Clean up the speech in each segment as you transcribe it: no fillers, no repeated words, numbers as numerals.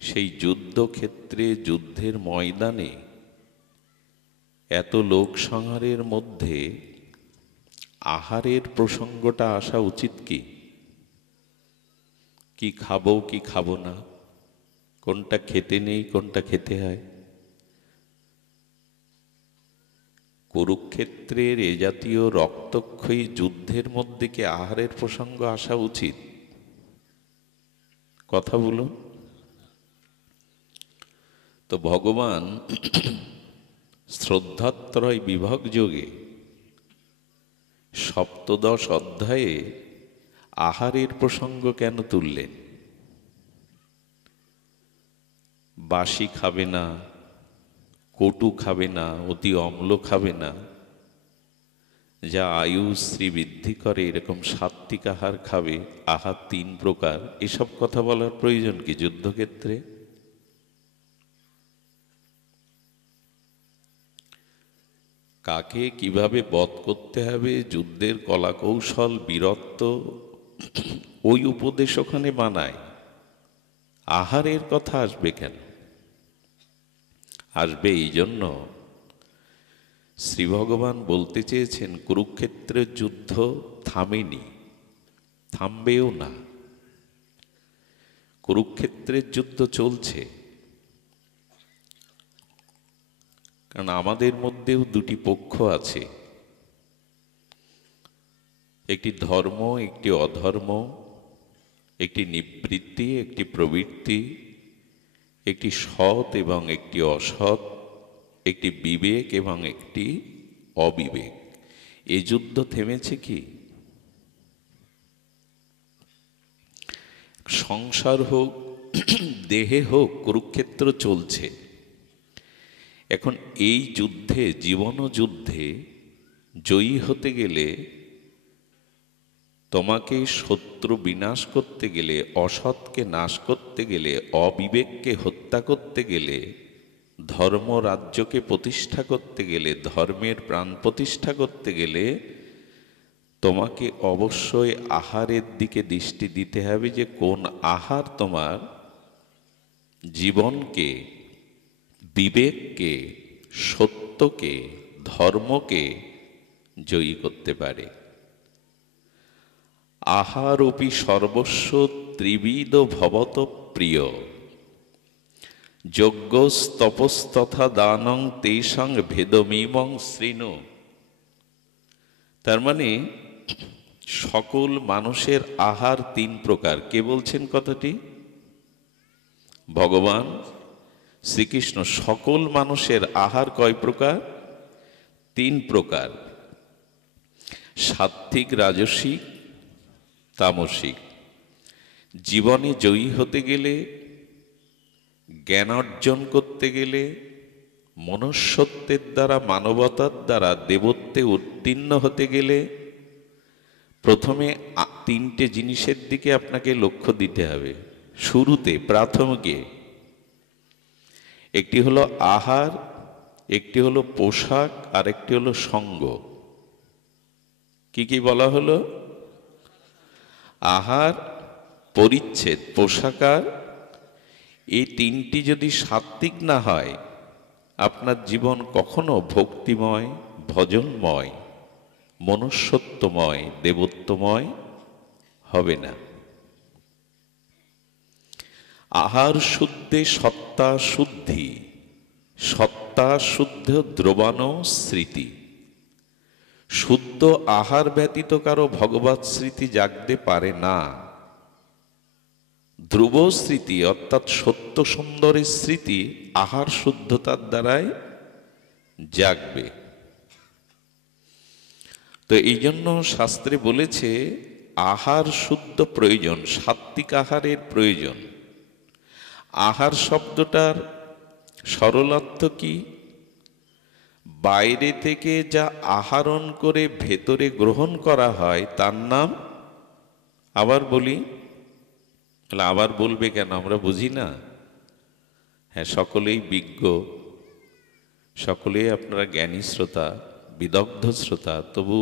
সেই যুদ্ধক্ষেত্রে, যুদ্ধের ময়দানে এত লোক সংহারের মধ্যে আহারের প্রসঙ্গটা আসা উচিত কি? কি খাবো কি খাবো না, কোনটা খেতে নেই কোনটা খেতে হয়? কুরুক্ষেত্রের এ জাতীয় রক্তক্ষয়ী যুদ্ধের মধ্যে কি আহারের প্রসঙ্গ আসা উচিত? কথা বলুন। তো ভগবান শ্রদ্ধাত্রয় বিভাগ যোগে সপ্তদশ অধ্যায়ে আহারের প্রসঙ্গ কেন তুললেন? বাসি খাবে না, কটু খাবে না, অতি অম্ল খাবে না, যা আয়ু শ্রী বৃদ্ধি করে এরকম সাত্ত্বিক আহার খাবে, আহার 3 প্রকার, এসব কথা বলার প্রয়োজন কি যুদ্ধক্ষেত্রে? কাকে কিভাবে বধ করতে হবে, যুদ্ধের কলাকৌশল, বীরত্ব, ওই উপদেশ ওখানে বানায়। আহারের কথা আসবে কেন? আসবে এই জন্য শ্রী ভগবান বলতে চেয়েছেন কুরুক্ষেত্রের যুদ্ধ থামেনি, থামবেও না। কুরুক্ষেত্রের যুদ্ধ চলছে, কারণ আমাদের মধ্যেও দুটি পক্ষ আছে, একটি ধর্ম একটি অধর্ম, একটি নিবৃত্তি একটি প্রবৃত্তি, একটি সৎ এবং একটি অসৎ, একটি বিবেক এবং একটি অবিবেক। এই যুদ্ধ থেমেছে কি? সংসার হোক দেহে হোক, কুরুক্ষেত্র চলছে। এখন এই যুদ্ধে, জীবন যুদ্ধে জয়ী হতে গেলে, তোমাকে শত্রু বিনাশ করতে গেলে, অসৎকে নাশ করতে গেলে, অবিবেককে হত্যা করতে গেলে, ধর্ম রাজ্যকে প্রতিষ্ঠা করতে গেলে, ধর্মের প্রাণ প্রতিষ্ঠা করতে গেলে তোমাকে অবশ্যই আহারের দিকে দৃষ্টি দিতে হবে, যে কোন আহার তোমার জীবনকে, বিবেককে, সত্যকে, ধর্মকে জয়ী করতে পারে। আহারোপি সর্বস্ব ত্রিবিদ ভবত প্রিয়, যজ্ঞস্তপস্তথা দানং তেষাং ভেদমিমং শৃণু। তার মানে সকল মানুষের আহার 3 প্রকার। কে বলছেন কথাটি? ভগবান শ্রীকৃষ্ণ। সকল মানুষের আহার কয় প্রকার? 3 প্রকার। সাত্ত্বিক, রাজসিক, তামসিক। জীবনে জয়ী হতে গেলে, জ্ঞান অর্জন করতে গেলে, মনুষ্যত্বের দ্বারা, মানবতার দ্বারা দেবত্বে উত্তীর্ণ হতে গেলে প্রথমে 3টে জিনিসের দিকে আপনাকে লক্ষ্য দিতে হবে। শুরুতে, প্রাথমিকে, একটি হলো আহার, একটি হলো পোশাক, আর একটি হলো সঙ্গ। কি কি বলা হলো? আহার, পরিচ্ছেদ, পোশাকার। এই 3টি যদি সাত্ত্বিক না হয়, আপনার জীবন কখনো ভক্তিময়, ভজনময়, মনুষ্যত্বময়, দেবত্বময় হবে না। আহার শুদ্ধে সত্তা শুদ্ধি, সত্তা শুদ্ধ দ্রবাণ স্মৃতি। শুদ্ধ আহার ব্যতীত কারো ভগবৎ স্মৃতি জাগতে পারে না। ধ্রুব স্মৃতি অর্থাৎ সত্য সুন্দরের স্মৃতি আহার শুদ্ধতার দ্বারাই জাগবে। তো এই জন্য শাস্ত্রে বলেছে আহার শুদ্ধ প্রয়োজন, সাত্ত্বিক আহারের প্রয়োজন। আহার শব্দটার সরলার্থ কি? বাইরে থেকে যা আহরণ করে ভেতরে গ্রহণ করা হয় তার নাম, আবার বলি, আবার বলবে কেন, আমরা বুঝি না? হ্যাঁ, সকলেই বিজ্ঞ, সকলেই আপনারা জ্ঞানী শ্রোতা, বিদগ্ধ শ্রোতা, তবু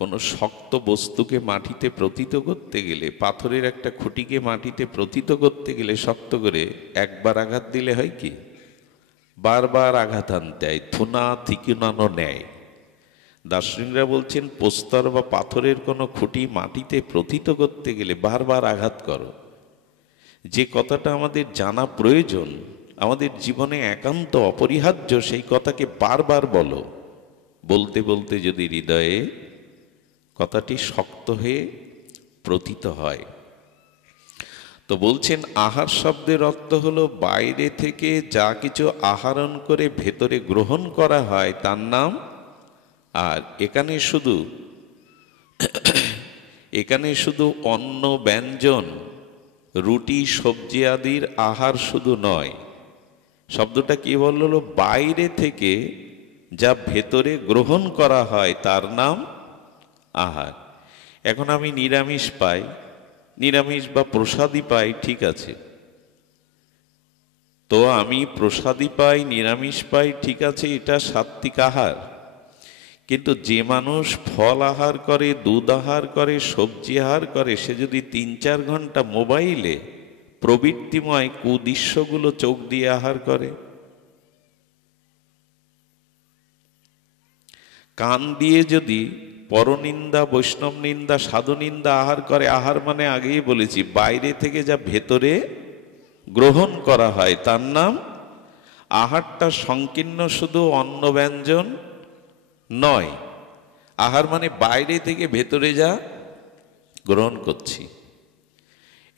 কোনো শক্ত বস্তুকে মাটিতে প্রথিত করতে গেলে, পাথরের একটা খুঁটিকে মাটিতে প্রথিত করতে গেলে শক্ত করে একবার আঘাত দিলে হয় কি? বারবার আঘাত আনতে হয়, থুনা থিকুনানো নেয়। দার্শনিকরা বলছেন প্রস্তর বা পাথরের কোনো খুঁটি মাটিতে প্রথিত করতে গেলে বারবার আঘাত করো। যে কথাটা আমাদের জানা প্রয়োজন, আমাদের জীবনে একান্ত অপরিহার্য, সেই কথাকে বারবার বলো। বলতে বলতে যদি হৃদয়ে কথাটি শক্ত হয়ে প্রথিত হয়। তো বলছেন আহার শব্দের অর্থ হলো বাইরে থেকে যা কিছু আহরণ করে ভেতরে গ্রহণ করা হয় তার নাম। আর এখানে শুধু অন্ন ব্যঞ্জন, রুটি সবজি আদির আহার শুধু নয়। শব্দটা কি বললো? বাইরে থেকে যা ভেতরে গ্রহণ করা হয় তার নাম আহার। এখন আমি নিরামিষ পাই, নিরামিষ বা প্রসাদী পাই, ঠিক আছে, তো আমি প্রসাদী পাই, নিরামিষ পাই, ঠিক আছে, এটা সাত্ত্বিক আহার। কিন্তু যে মানুষ ফল আহার করে, দুধ আহার করে, সবজি আহার করে, সে যদি 3-4 ঘন্টা মোবাইলে প্রবৃত্তিময় কুদৃশ্যগুলো চোখ দিয়ে আহার করে, কান দিয়ে যদি পরনিন্দা, বৈষ্ণব নিন্দা, সাধু নিন্দা আহার করে, আহার মানে আগেই বলেছি বাইরে থেকে যা ভেতরে গ্রহণ করা হয় তার নাম আহারটা সংকীর্ণ শুধু অন্ন ব্যঞ্জন নয়। আহার মানে বাইরে থেকে ভেতরে যা গ্রহণ করছি।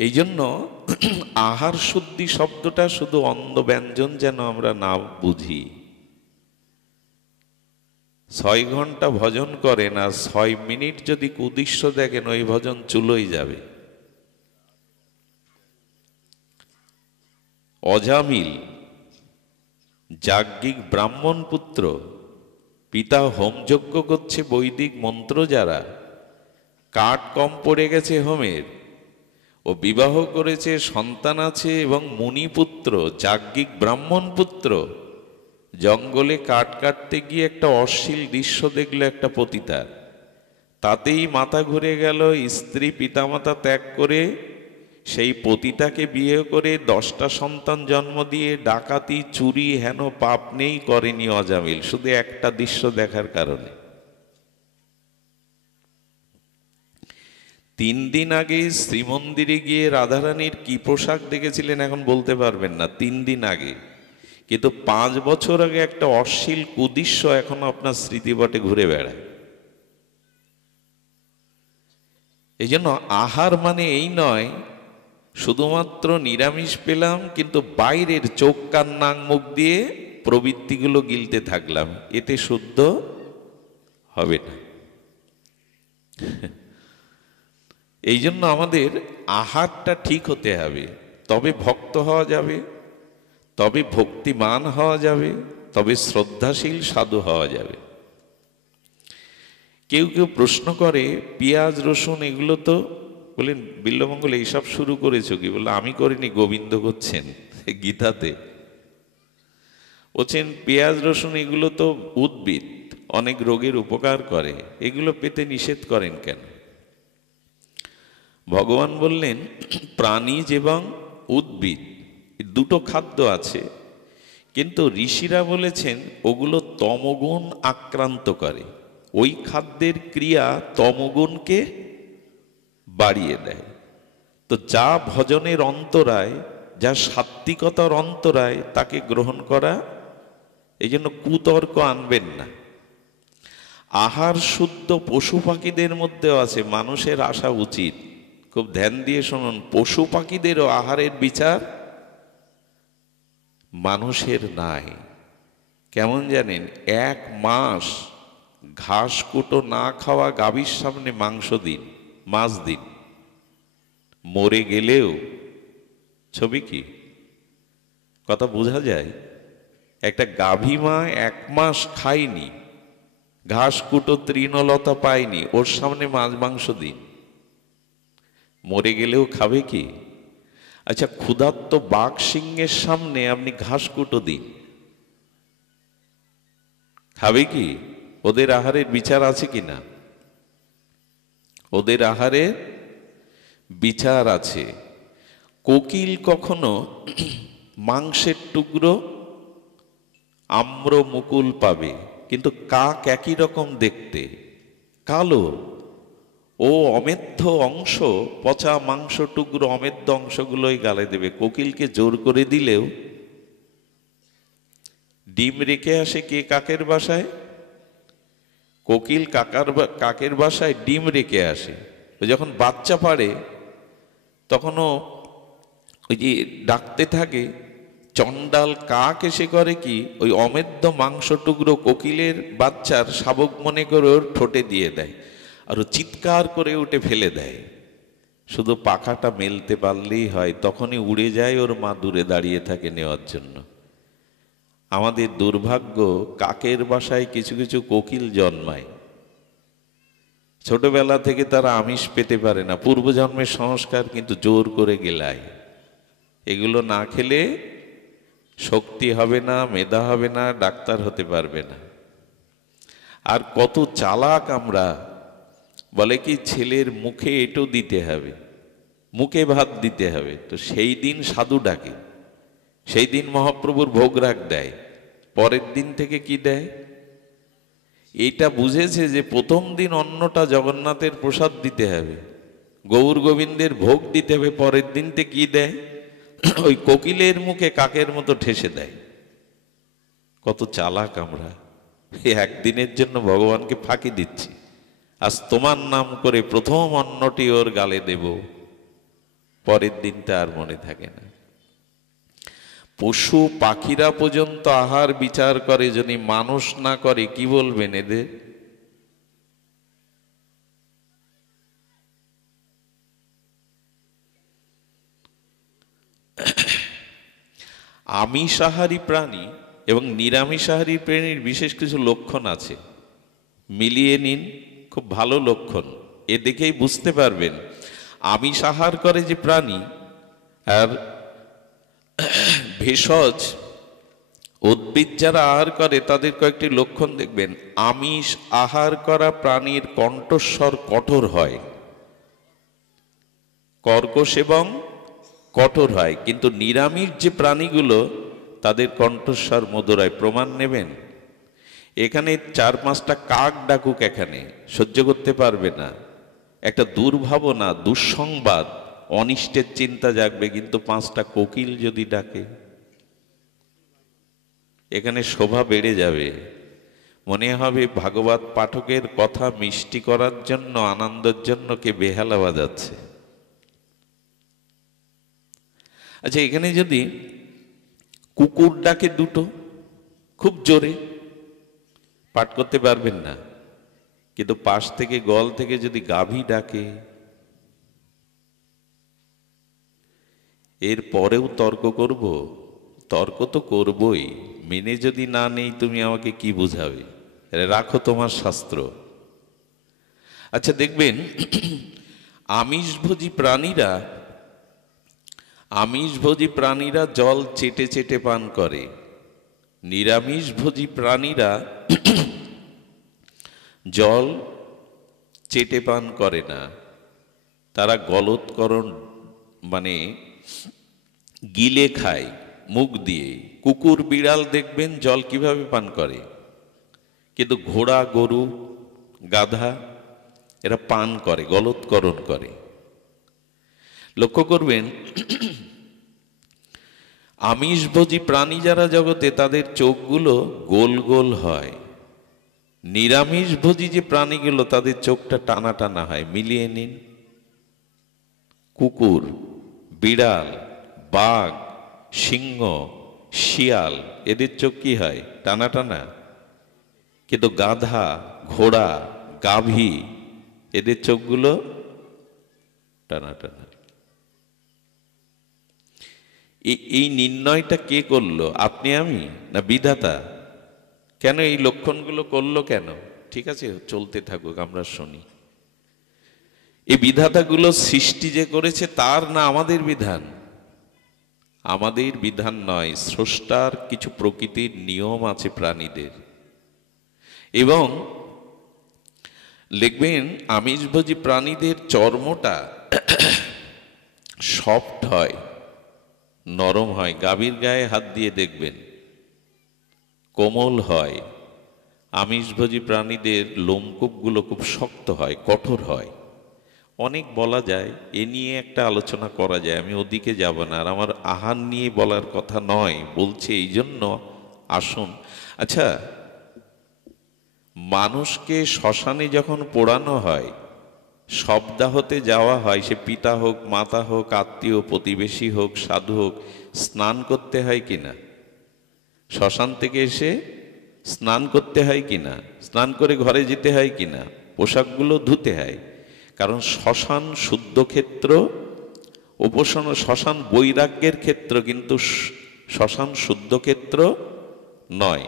এই জন্য আহার শুদ্ধি শব্দটা শুধু অন্ন ব্যঞ্জন যেন আমরা না বুঝি। 6 ঘন্টা ভজন করেন আর 6 মিনিট যদি কুদৃশ্য দেখেন, ওই ভজন চুলোই যাবে। অজামিল যাজ্ঞিক ব্রাহ্মণ পুত্র, পিতা হোমযজ্ঞ করছে, বৈদিক মন্ত্র যারা, কাঠ কম পড়ে গেছে হোমের, ও বিবাহ করেছে, সন্তান আছে এবং মুনিপুত্র যাজ্ঞিক ব্রাহ্মণ পুত্র জঙ্গলে কাঠ কাটতে গিয়ে একটা অশ্লীল দৃশ্য দেখলো একটা পতিতার, তাতেই মাথা ঘুরে গেল। স্ত্রী পিতামাতা ত্যাগ করে সেই পতিতাকে বিয়ে করে 10টা সন্তান জন্ম দিয়ে ডাকাতি, চুরি, হেন পাপ নেই করেনি অজামিল, শুধু একটা দৃশ্য দেখার কারণে। 3 দিন আগে শ্রীমন্দিরে গিয়ে রাধারানীর কি পোশাক দেখেছিলেন এখন বলতে পারবেন না, 3 দিন আগে, কিন্তু 5 বছর আগে একটা অশ্লীল কুদৃশ্য এখনো আপনার স্মৃতিপটে ঘুরে বেড়ায়। এই জন্য আহার মানে এই নয় শুধুমাত্র নিরামিষ পেলাম কিন্তু বাইরের চোখ কান নাক মুখ দিয়ে প্রবৃত্তিগুলো গিলতে থাকলাম, এতে শুদ্ধ হবে না। এই জন্য আমাদের আহারটা ঠিক হতে হবে, তবে ভক্ত হওয়া যাবে, তবে ভক্তিমান হওয়া যাবে, তবে শ্রদ্ধাশীল সাধু হওয়া যাবে। কেউ কেউ প্রশ্ন করে পেঁয়াজ রসুন এগুলো তো, বলেন বিল্বমঙ্গল এইসব শুরু করেছো কি? বলে আমি করিনি, গোবিন্দ করছেন গীতাতে। বলছেন পেঁয়াজ রসুন এগুলো তো উদ্ভিদ, অনেক রোগের উপকার করে, এগুলো পেতে নিষেধ করেন কেন? ভগবান বললেন প্রাণীজ এবং উদ্ভিদ দুটো খাদ্য আছে, কিন্তু ঋষিরা বলেছেন ওগুলো তমগুণ আক্রান্ত করে, ওই খাদ্যের ক্রিয়া তমগুণকে বাড়িয়ে দেয়। তো যা ভজনের অন্তরায়, যা সাত্ত্বিকতার অন্তরায়, তাকে গ্রহণ করা। এই জন্য কুতর্ক আনবেন না। আহার শুদ্ধ পশু পাখিদের মধ্যেও আছে, মানুষের আসা উচিত। খুব ধ্যান দিয়ে শুনুন, পশু পাখিদেরও আহারের বিচার মানুষের নাই। কেমন জানেন? 1 মাস ঘাস কুটো না খাওয়া গাভীর সামনে মাংস দিন, মাছ দিন, মরে গেলেও ছবি কি কথা বোঝা যায়? একটা গাভী মা 1 মাস খায়নি, ঘাস কুটো তৃণলতা পায়নি, ওর সামনে মাছ মাংস দিন, মরে গেলেও খাবে কি? আচ্ছা, ক্ষুধার্ত বাঘ সিংহের সামনে আপনি ঘাস কুটো দিন, খাবে কি? ওদের আহারের বিচার আছে কিনা? ওদের আহারে বিচার আছে। কোকিল কখনো মাংসের টুকরো, আম্র মুকুল পাবে, কিন্তু কাক একই রকম দেখতে, কালো। ও অমেধ্য অংশ, পচা মাংস টুকরো অমেধ্য অংশগুলোই গালে দেবে। কোকিলকে জোর করে দিলেও ডিম রেখে আসে কে কাকের বাসায়? কোকিল কাকের বাসায় ডিম রেখে আসে। ও যখন বাচ্চা পারে তখনও ওই যে ডাকতে থাকে, চণ্ডাল কাক এসে করে কি, ওই অমেধ্য মাংস টুকরো কোকিলের বাচ্চার শাবক মনে করে ওর ঠোঁটে দিয়ে দেয়, আর ও চিৎকার করে উঠে ফেলে দেয়। শুধু পাখাটা মেলতে পারলেই হয়, তখনই উড়ে যায়, ওর মা দূরে দাঁড়িয়ে থাকে নেওয়ার জন্য। আমাদের দুর্ভাগ্য, কাকের বাসায় কিছু কিছু কোকিল জন্মায়, ছোটবেলা থেকে তারা আমিষ পেতে পারে না, পূর্বজন্মের সংস্কার কিন্তু জোর করে গেলায়। এগুলো না খেলে শক্তি হবে না, মেধা হবে না, ডাক্তার হতে পারবে না। আর কত চালাক আমরা, বলে কি ছেলের মুখে এঁটো দিতে হবে, মুখে ভাত দিতে হবে, তো সেই দিন সাধু ডাকে, সেই দিন মহাপ্রভুর ভোগ রাগ দেয়, পরের দিন থেকে কি দেয়? এইটা বুঝেছে যে প্রথম দিন অন্নটা জগন্নাথের প্রসাদ দিতে হবে, গৌর গোবিন্দের ভোগ দিতে হবে, পরের দিনতে কি দেয়? ওই কোকিলের মুখে কাকের মতো ঠেসে দেয়। কত চালাক আমরা! একদিনের জন্য ভগবানকে ফাঁকি দিচ্ছি, আজ তোমার নাম করে প্রথম অন্নটি ওর গালে দেব, পরের দিনটা আর মনে থাকে না। পশু পাখিরা পর্যন্ত আহার বিচার করে, যদি মানুষ না করে কি বলবেন এদের? আমিষাহারী প্রাণী এবং নিরামিষাহারী প্রাণীর বিশেষ কিছু লক্ষণ আছে, মিলিয়ে নিন, খুব ভালো লক্ষণ। এ দেখেই বুঝতে পারবেন আমিষাহার করে যে প্রাণী আর ভেষজ উদ্ভিদ যারা আহার করে তাদের কয়েকটি লক্ষণ দেখবেন। আমিষ আহার করা প্রাণীর কণ্ঠস্বর কঠোর হয়, কর্কশ এবং কঠোর হয়, কিন্তু নিরামিষ যে প্রাণীগুলো তাদের কণ্ঠস্বর মধুর হয়। প্রমাণ নেবেন? এখানে 4-5টা কাক ডাকুক, এখানে সহ্য করতে পারবে না, একটা দুর্ভাবনা, দুঃসংবাদ, অনিষ্টের চিন্তা জাগবে, কিন্তু 5টা কোকিল যদি ডাকে এখানে শোভা বেড়ে যাবে। মনে হবে ভাগবত পাঠকের কথা মিষ্টি করার জন্য, আনন্দের জন্য কে বেহালা বাজাচ্ছে। আচ্ছা, এখানে যদি কুকুর ডাকে দুটো খুব জোরে, পাঠ করতে পারবেন না, কিন্তু পাশ থেকে গল থেকে যদি গাভী ডাকে, এর পরেও তর্ক করব? তর্ক তো করবই, মেনে যদি না নেই তুমি আমাকে কি বুঝাবে? রাখো তোমার শাস্ত্র। আচ্ছা, দেখবেন আমিষভোজী প্রাণীরা জল চেটে চেটে পান করে, নিরামিষভোজী প্রাণীরা জল চেটে পান করে না, তারা গলৎকরণ মানে গিলে খায় মুখ দিয়ে। কুকুর বিড়াল দেখবেন জল কিভাবে পান করে, কিন্তু ঘোড়া, গরু, গাধা এরা পান করে, গলৎকরণ করে। লক্ষ্য করবেন আমিষভোজী প্রাণী যারা জগতে, তাদের চোখগুলো গোল গোল হয়। নিরামিষভোজী যে প্রাণীগুলো তাদের চোখটা টানা টানা হয়। মিলিয়ে নিন, কুকুর, বিড়াল, বাঘ, সিংহ, শিয়াল এদের চোখ কি হয়? টানা টানা। কিন্তু গাধা, ঘোড়া, গাভী এদের চোখগুলো টানা টানা। এই নির্ণয়টা কে করলো? আপনি, আমি, না বিধাতা? কেন এই লক্ষণগুলো করলো কেন? ঠিক আছে, চলতে থাকুক, আমরা শুনি। এই বিধাতাগুলো সৃষ্টি যে করেছে তার, না আমাদের বিধান? আমাদের বিধান নয়, স্রষ্টার কিছু প্রকৃতির নিয়ম আছে প্রাণীদের। এবং দেখবেন আমিষভোজী প্রাণীদের চর্মটা সফট হয়, নরম হয়। গাভীর গায়ে হাত দিয়ে দেখবেন কোমল হয়। আমিষভোজী প্রাণীদের লোমকূপগুলো খুব শক্ত হয়, কঠোর হয়। অনেক বলা যায়, এ নিয়ে একটা আলোচনা করা যায়, আমি ওদিকে যাব না। আর আমার আহার নিয়ে বলার কথা নয়, বলছে এই জন্য আসুন। আচ্ছা, মানুষকে শ্মশানে যখন পোড়ানো হয়, শবদাহতে যাওয়া হয়, সে পিতা হোক, মাতা হোক, আত্মীয় প্রতিবেশী হোক, সাধু হোক, স্নান করতে হয় কিনা? শ্মশান থেকে এসে স্নান করতে হয় কিনা? স্নান করে ঘরে যেতে হয় কিনা? পোশাকগুলো ধুতে হয়। কারণ শ্মশান শুদ্ধ ক্ষেত্র, উপাসনা শ্মশান বৈরাগ্যের ক্ষেত্র, কিন্তু শ্মশান শুদ্ধ ক্ষেত্র নয়।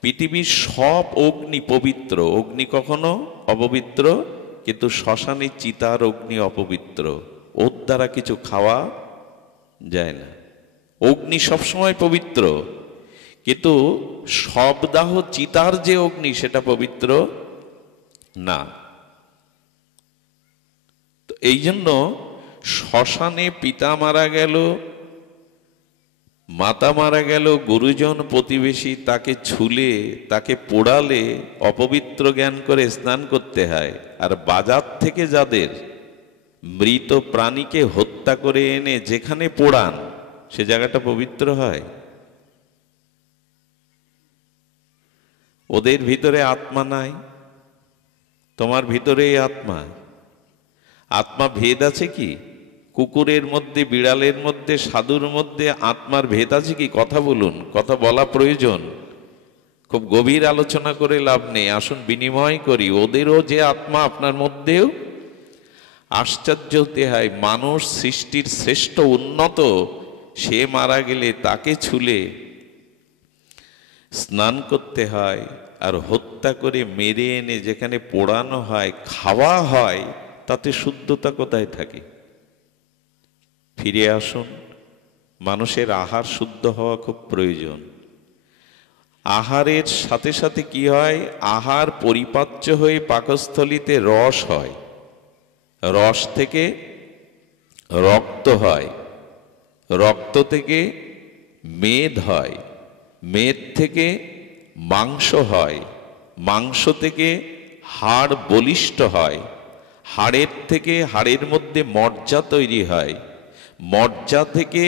পৃথিবীর সব অগ্নি পবিত্র, অগ্নি কখনো অপবিত্র, কিন্তু শ্মশানে চিতার অগ্নি অপবিত্র, ওর দ্বারা কিছু খাওয়া যায় না। অগ্নি সবসময় পবিত্র, কিন্তু শবদাহ চিতার যে অগ্নি সেটা পবিত্র না। তো এই জন্য শ্মশানে পিতা মারা গেল, মাতা মারা গেল, গুরুজন প্রতিবেশী তাকে ছুলে, তাকে পোড়ালে অপবিত্র জ্ঞান করে স্নান করতে হয়। আর বাজার থেকে যাদের মৃত প্রাণীকে হত্যা করে এনে যেখানে পোড়ান, সে জায়গাটা পবিত্র হয়? ওদের ভিতরে আত্মা নাই, তোমার ভিতরে আত্মা। আত্মা ভেদ আছে কি? কুকুরের মধ্যে, বিড়ালের মধ্যে, সাধুর মধ্যে আত্মার ভেদ আছে কি? কথা বলুন, কথা বলা প্রয়োজন। খুব গভীর আলোচনা করে লাভ নেই, আসুন বিনিময় করি। ওদেরও যে আত্মা, আপনার মধ্যেও। আশ্চর্য হতে হয়, মানুষ সৃষ্টির শ্রেষ্ঠ উন্নত, সে মারা গেলে তাকে ছুলে স্নান করতে হয়, আর হত্যা করে মেরে এনে যেখানে পোড়ানো হয়, খাওয়া হয়, তাতে শুদ্ধতা কোথায় থাকে? ফিরে আসুন, মানুষের আহার শুদ্ধ হওয়া খুব প্রয়োজন। আহারের সাথে সাথে কি হয়? আহার পরিপাচ্য হয়ে পাকস্থলীতে রস হয়, রস থেকে রক্ত হয়, রক্ত থেকে মেদ হয়, মেদ থেকে মাংস হয়, মাংস থেকে হাড় বলিষ্ঠ হয়, হাড়ের থেকে, হাড়ের মধ্যে মজ্জা তৈরি হয়, মজ্জা থেকে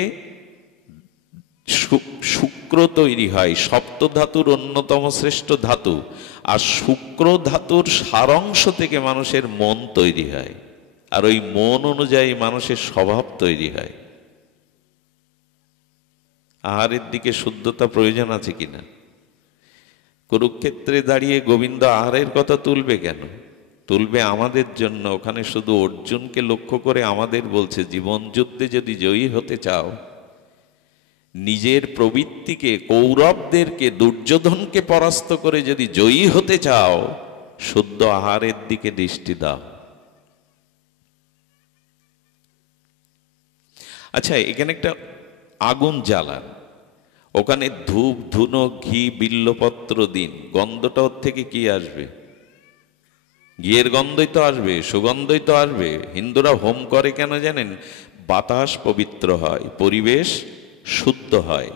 শুক্র তৈরি হয়, সপ্তধাতুর অন্যতম শ্রেষ্ঠ ধাতু। আর শুক্র ধাতুর সারাংশ থেকে মানুষের মন তৈরি হয়, আর ওই মন অনুযায়ী মানুষের স্বভাব তৈরি হয়। আহারের দিকে শুদ্ধতা প্রয়োজন আছে কিনা? কুরুক্ষেত্রে দাঁড়িয়ে গোবিন্দ আহারের কথা তুলবে কেন? তুলবে আমাদের জন্য। ওখানে শুধু অর্জুনকে লক্ষ্য করে আমাদের বলছে, জীবন যুদ্ধে যদি জয়ী হতে চাও, নিজের প্রবৃত্তিকে, কৌরবদেরকে, দুর্যোধনকে পরাস্ত করে যদি জয়ী হতে চাও, শুদ্ধ আহারের দিকে দৃষ্টি দাও। আচ্ছা, এখানে একটা আগুন জ্বালান, ওখানে ধূপ, ধুনো, ঘি, বিল্লপত্র দিন, গন্ধটা ওর থেকে কি আসবে? ঘিয়ের গন্ধই তো আসবে, সুগন্ধই তো আসবে। হিন্দুরা হোম করে কেন জানেন? বাতাস পবিত্র হয়, পরিবেশ শুদ্ধ হয়।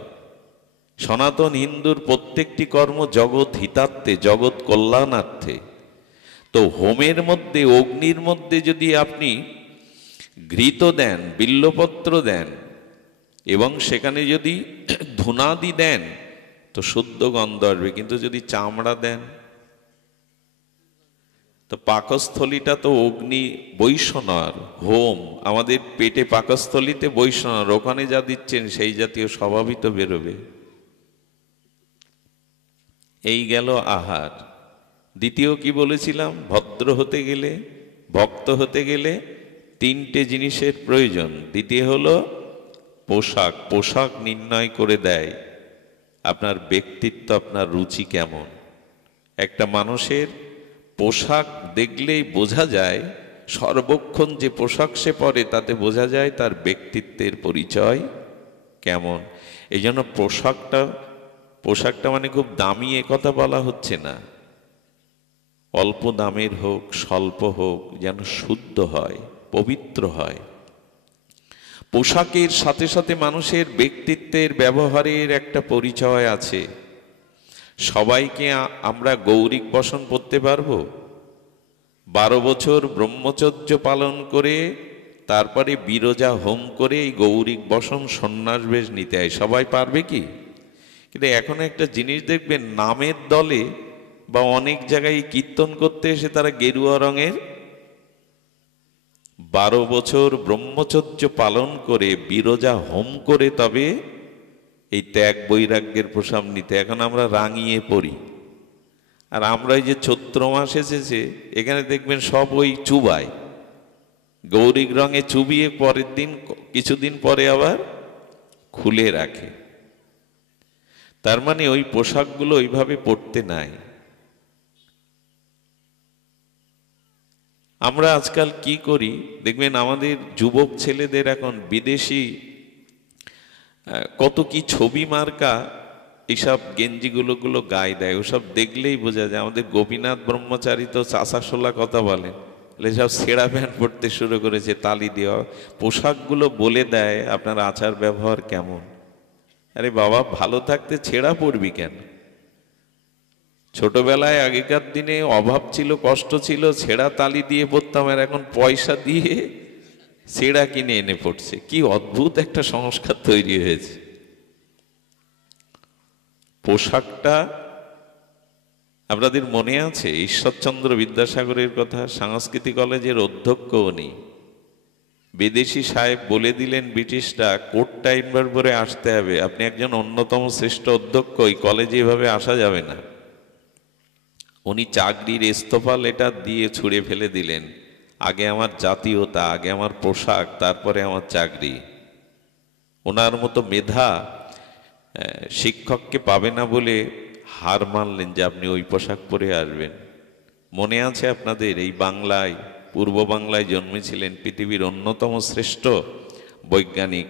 সনাতন হিন্দুর প্রত্যেকটি কর্ম জগৎ হিতার্থে, জগৎ কল্যাণার্থে। তো হোমের মধ্যে, অগ্নির মধ্যে যদি আপনি ঘৃত দেন, বিল্লপত্র দেন, এবং সেখানে যদি ধূনাদি দেন, তো শুদ্ধ গন্ধ আসবে। কিন্তু যদি চামড়া দেন, তো পাকস্থলীটা তো অগ্নি বৈষ্ণর হোম, আমাদের পেটে পাকস্থলীতে বৈষ্ণর, ওখানে যা দিচ্ছেন সেই জাতীয় স্বভাবই তো বেরোবে। এই গেল আহার। দ্বিতীয় কি বলেছিলাম? ভদ্র হতে গেলে, ভক্ত হতে গেলে তিনটে জিনিসের প্রয়োজন। দ্বিতীয় হলো পোশাক। পোশাক নির্ণয় করে দেয় আপনার ব্যক্তিত্ব, আপনার রুচি কেমন। একটা মানুষের পোশাক দেখলেই বোঝা যায়, সর্বক্ষণ যে পোশাক সে পরে তাতে বোঝা যায় তার ব্যক্তিত্বের পরিচয় কেমন। এই জন্য পোশাকটা মানে খুব দামি এ কথা বলা হচ্ছে না। অল্প দামের হোক স্বল্প হোক, যেন শুদ্ধ হয়, পবিত্র হয়। পোশাকের সাথে সাথে মানুষের ব্যক্তিত্বের, ব্যবহারের একটা পরিচয় আছে। সবাইকে আমরা গৌরিক বসন পড়তে পারবো? 12 বছর ব্রহ্মচর্য পালন করে তারপরে বিরজা হোম করে এই গৌরিক বসন সন্ন্যাস বেশ নিতে হয়, সবাই পারবে কি? কিন্তু এখন একটা জিনিস দেখবেন, নামের দলে বা অনেক জায়গায় কীর্তন করতে এসে তারা গেরুয়া রঙের 12 বছর ব্রহ্মচর্য পালন করে বিরজা হোম করে তবে এই ত্যাগ বৈরাগ্যের প্রসাদ নিতে। এখন আমরা রাঙিয়ে পড়ি। আর আমরা এই যে চৈত্র মাস এসেছে, এখানে দেখবেন সব ওই চুবায়, গৌরিক রঙে চুবিয়ে পরের দিন কিছুদিন পরে আবার খুলে রাখে। তার মানে ওই পোশাকগুলো ওইভাবে পরতে নাই। আমরা আজকাল কি করি দেখবেন, আমাদের যুবক ছেলেদের এখন বিদেশি কত কি ছবি মার্কা এইসব গেঞ্জিগুলো গায়ে দেয়। ওসব দেখলেই বোঝা যায়। আমাদের গোপীনাথ ব্রহ্মচারী তো চাষাশোলা কথা বলেন, সব ছেঁড়া প্যান্ট পরতে শুরু করেছে, তালি দেওয়া। পোশাকগুলো বলে দেয় আপনার আচার ব্যবহার কেমন। আরে বাবা, ভালো থাকতে ছেঁড়া পরবি কেন? ছোটবেলায় আগেকার দিনে অভাব ছিল, কষ্ট ছিল, ছেঁড়া তালি দিয়ে পড়তাম, আর এখন পয়সা দিয়ে ছেঁড়া কিনে এনে পড়ছে। কি অদ্ভুত একটা সংস্কার তৈরি হয়েছে। পোশাকটা আপনাদের মনে আছে ঈশ্বরচন্দ্র বিদ্যাসাগরের কথা? সংস্কৃতি কলেজের অধ্যক্ষ উনি। বিদেশি সাহেব বলে দিলেন ব্রিটিশরা, কোট টাই পরে আসতে হবে, আপনি একজন অন্যতম শ্রেষ্ঠ অধ্যক্ষ, ওই কলেজে এভাবে আসা যাবে না। উনি চাকরির ইস্তফা লেটার দিয়ে ছুঁড়ে ফেলে দিলেন, আগে আমার জাতীয়তা, আগে আমার পোশাক, তারপরে আমার চাকরি। ওনার মতো মেধা শিক্ষককে পাবে না বলে হার মানলেন যে আপনি ওই পোশাক পরে আসবেন। মনে আছে আপনাদের? এই বাংলায়, পূর্ব বাংলায় জন্মেছিলেন পৃথিবীর অন্যতম শ্রেষ্ঠ বৈজ্ঞানিক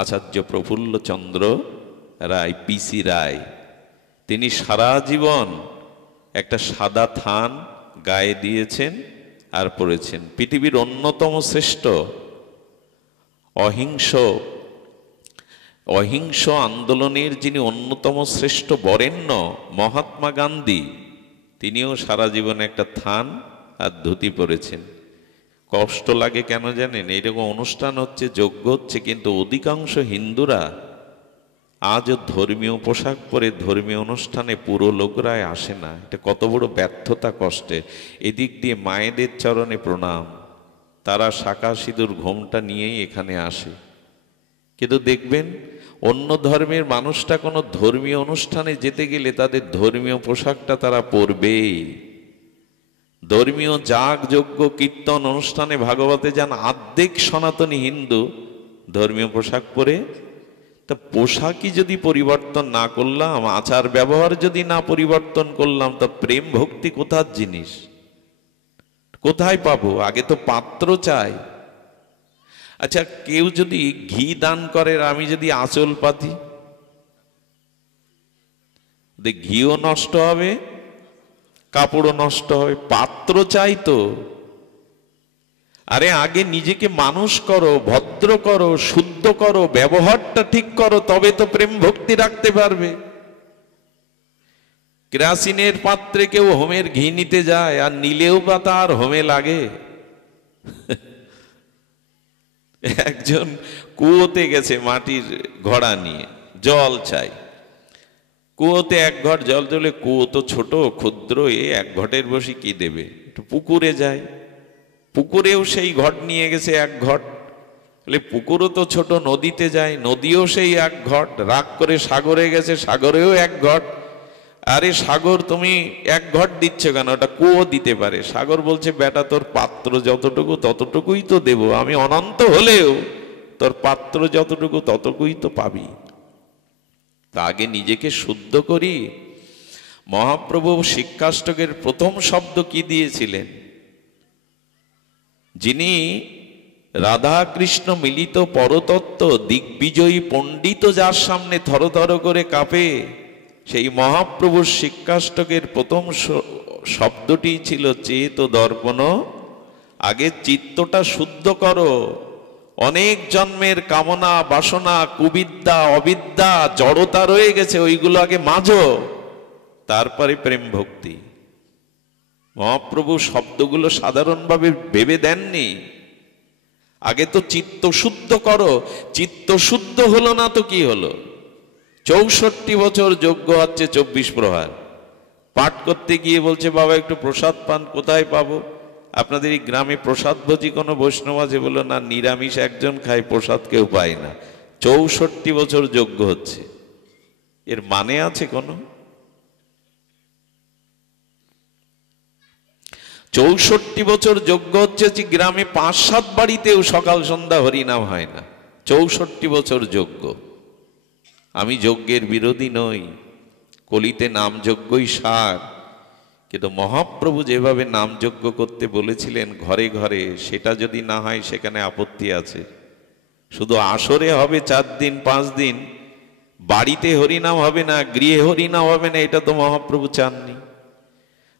আচার্য প্রফুল্লচন্দ্র রায়, পিসি রায়। তিনি সারা জীবন একটা সাদা থান গায়ে দিয়েছেন আর পড়েছেন। পৃথিবীর অন্যতম শ্রেষ্ঠ অহিংস আন্দোলনের যিনি অন্যতম শ্রেষ্ঠ বরেণ্য মহাত্মা গান্ধী, তিনিও সারা জীবনে একটা থান আর ধুতি পরেছেন। কষ্ট লাগে কেন জানেন? এইরকম অনুষ্ঠান হচ্ছে, যজ্ঞ হচ্ছে, কিন্তু অধিকাংশ হিন্দুরা আজও ধর্মীয় পোশাক পরে ধর্মীয় অনুষ্ঠানে পুরো লোকরাই আসে না। এটা কত বড় ব্যর্থতা, কষ্টে। এদিক দিয়ে মায়েদের চরণে প্রণাম, তারা শাঁখা সিঁদুর ঘোমটা নিয়েই এখানে আসে। কিন্তু দেখবেন অন্য ধর্মের মানুষটা কোনো ধর্মীয় অনুষ্ঠানে যেতে গেলে তাদের ধর্মীয় পোশাকটা তারা পরবেই। ধর্মীয় যাগ যজ্ঞ কীর্তন অনুষ্ঠানে ভাগবতে যান আর্ধেক সনাতনী হিন্দু ধর্মীয় পোশাক পরে। তা পোশাকই যদি পরিবর্তন না করলাম, আচার ব্যবহার যদি না পরিবর্তন করলাম, তা প্রেম ভক্তি কোথার জিনিস? কোথায় পাবো? আগে তো পাত্র চাই। আচ্ছা, কেউ যদি ঘি দান করে আর আমি যদি আঁচল পাতি, ঘিও নষ্ট হবে, কাপড়ও নষ্ট হবে। পাত্র চাই তো। আরে আগে নিজেকে মানুষ করো, ভদ্র করো, শুদ্ধ করো, ব্যবহারটা ঠিক করো, তবে তো প্রেম ভক্তি রাখতে পারবে। কেরাসিনের পাত্রে কেউ হোমের ঘি নিতে যায়, আর নিলেও বা তার হোমে লাগে। একজন কুয়োতে গেছে মাটির ঘড়া নিয়ে, জল চাই। কুয়োতে এক ঘট জল তোলে, কুয়ো তো ছোট ক্ষুদ্র, এক ঘটের বসি কি দেবে, একটু পুকুরে যায়। পুকুরেও সেই ঘট নিয়ে গেছে এক ঘট, বলে পুকুরও তো ছোট, নদীতে যায়, নদীও সেই এক ঘট। রাগ করে সাগরে গেছে, সাগরেও এক ঘট। আরে সাগর, তুমি এক ঘট দিচ্ছ কেন? ওটা কুয়ো দিতে পারে। সাগর বলছে, বেটা তোর পাত্র যতটুকু ততটুকুই তো দেব, আমি অনন্ত হলেও তোর পাত্র যতটুকু ততটুকুই তো পাবি। তা আগে নিজেকে শুদ্ধ করি। মহাপ্রভু শিক্ষাষ্টকের প্রথম শব্দ কি দিয়েছিলেন? যিনি রাধা কৃষ্ণ মিলিত পরতত্ত্ব দিগ্বিজয়ী পণ্ডিত, যার সামনে থরথর করে কাঁপে, সেই মহাপ্রভুর শিক্ষাষ্টকের প্রথম শব্দটি ছিল চেত দর্পণ। আগে চিত্তটা শুদ্ধ করো, অনেক জন্মের কামনা বাসনা কুবিদ্যা অবিদ্যা জড়তা রয়ে গেছে, ওইগুলো আগে মাজো, তারপরে প্রেম ভক্তি। মহাপ্রভু শব্দগুলো সাধারণভাবে ভেবে দেননি, আগে তো চিত্ত শুদ্ধ করো। চিত্ত শুদ্ধ হলো না তো কি হলো? 64 বছর যজ্ঞ হচ্ছে 24 প্রহার, পাঠ করতে গিয়ে বলছে বাবা একটু প্রসাদ পান, কোথায় পাবো? আপনাদের এই গ্রামে প্রসাদ ভোজি কোনো বৈষ্ণব আছে? বললো না, নিরামিষ একজন খায়, প্রসাদ কেউ পায় না। 64 বছর যজ্ঞ হচ্ছে, এর মানে আছে কোনো? 64 বছর যজ্ঞ হচ্ছে, যে গ্রামে 5-7 বাড়িতেও সকাল সন্ধ্যা হরিনাম হয় না। 64 বছর যজ্ঞ। আমি যজ্ঞের বিরোধী নই, কলিতে নাম যজ্ঞই সার, কিন্তু মহাপ্রভু যেভাবে নাম যজ্ঞ করতে বলেছিলেন ঘরে ঘরে, সেটা যদি না হয় সেখানে আপত্তি আছে। শুধু আসরে হবে 4 দিন 5 দিন, বাড়িতে হরিনাম হবে না, গৃহে হরিনাম হবে না, এটা তো মহাপ্রভু চাননি।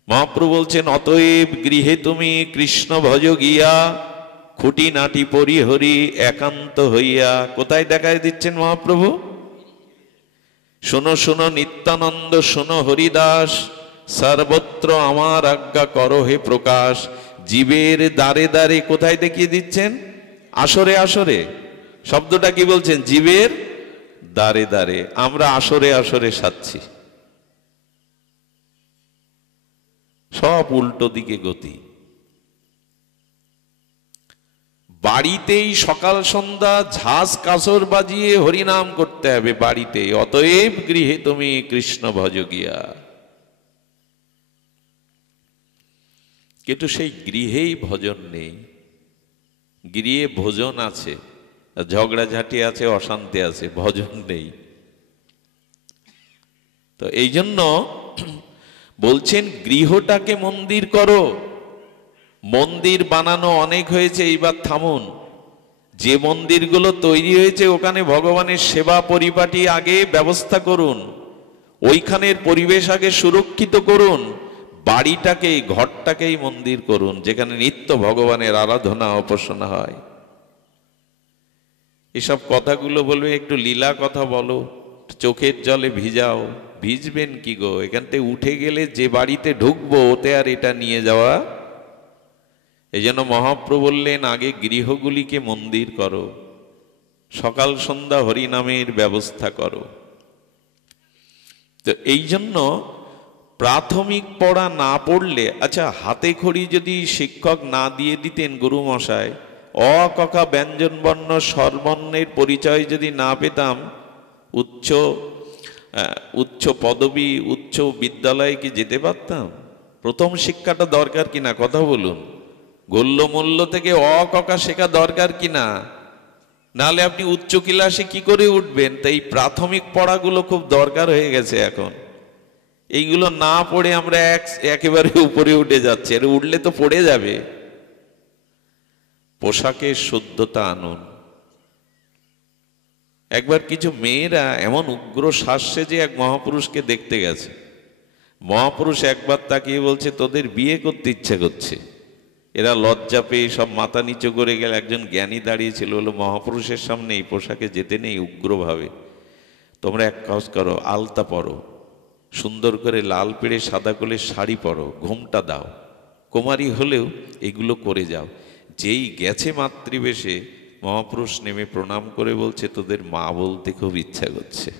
মহাপ্রভু বলছেন অতএব গৃহে তুমি কৃষ্ণ ভজ গিয়া, খুঁটি নাটি পরি হরি একান্ত হইয়া। কোথায় দেখায় দিচ্ছেন মহাপ্রভু? শোনো শোনো নিত্যানন্দ, শোনো হরিদাস, সর্বত্র আমার আজ্ঞা করো হে প্রকাশ। জীবের দ্বারে দ্বারে, কোথায় দেখিয়ে দিচ্ছেন? আসরে আসরে। শব্দটা কি বলছেন? জীবের দ্বারে দ্বারে। আমরা আসরে আসরে সাচ্ছি, সব উল্টো দিকে গতি। বাড়িতেই সকাল সন্ধ্যা ঝাঁস কাসর বাজিয়ে হরিনাম করতে হবে বাড়িতে। অতএব গৃহে তুমি কৃষ্ণ ভজ গিয়া। কিন্তু সেই গৃহেই ভজন নেই, গৃহে ভোজন আছে, ঝগড়াঝাটি আছে, অশান্তি আছে, ভজন নেই। তো এই জন্য বলছেন গৃহটাকে মন্দির করো। মন্দির বানানো অনেক হয়েছে, এইবার থামুন। যে মন্দিরগুলো তৈরি হয়েছে ওখানে ভগবানের সেবা পরিপাটি আগে ব্যবস্থা করুন, ওইখানের পরিবেশ আগে সুরক্ষিত করুন। বাড়িটাকেই, ঘরটাকেই মন্দির করুন, যেখানে নিত্য ভগবানের আরাধনা উপাসনা হয়। এসব কথাগুলো বলবে, একটু লীলা কথা বলো, চোখের জলে ভিজাও। ভিজবেন কি গো? এখান থেকে উঠে গেলে যে বাড়িতে ঢুকবো ওতে আর এটা নিয়ে যাওয়া। এই জন্য মহাপ্রভু বললেন আগে গৃহগুলিকে মন্দির করো, সকাল সন্ধ্যা হরিনামের ব্যবস্থা করো। তো এই জন্য প্রাথমিক পড়া না পড়লে, আচ্ছা হাতে খড়ি যদি শিক্ষক না দিয়ে দিতেন গুরুমশাই, অ ক খ ব্যঞ্জন বর্ণ স্বরবর্ণের পরিচয় যদি না পেতাম, উচ্চ পদবী উচ্চ বিদ্যালয়ে কি যেতে পারতাম? প্রথম শিক্ষাটা দরকার কিনা কথা বলুন? গল্য মূল্য থেকে অ ক খ শেখা দরকার কিনা? নাহলে আপনি উচ্চ ক্লাসে কি করে উঠবেন? তাই প্রাথমিক পড়াগুলো খুব দরকার হয়ে গেছে এখন। এইগুলো না পড়ে আমরা একেবারে উপরে উঠে যাচ্ছি, আর উঠলে তো পড়ে যাবে। পোশাকের শুদ্ধতা আনুন। একবার কিছু মেয়েরা এমন উগ্র শ্বাসে যে এক মহাপুরুষকে দেখতে গেছে। মহাপুরুষ একবার তাকিয়ে বলছে তোদের বিয়ে করতে ইচ্ছে করছে। এরা লজ্জা পেয়ে সব মাথা নিচু করে গেল। একজন জ্ঞানী দাঁড়িয়েছিল, বলল মহাপুরুষের সামনে এই পোশাকে যেতে নেই উগ্রভাবে, তোমরা এক কাজ করো, আলতা পরো, সুন্দর করে লাল পেড়ে সাদা কোলের শাড়ি পরো, ঘোমটা দাও, কুমারী হলেও এগুলো করে যাও। যেই গেছে মাতৃবেশে, মহাপুরুষ নেমে প্রণাম করে বলছে তোদের মা বলতে খুব ইচ্ছা করছে।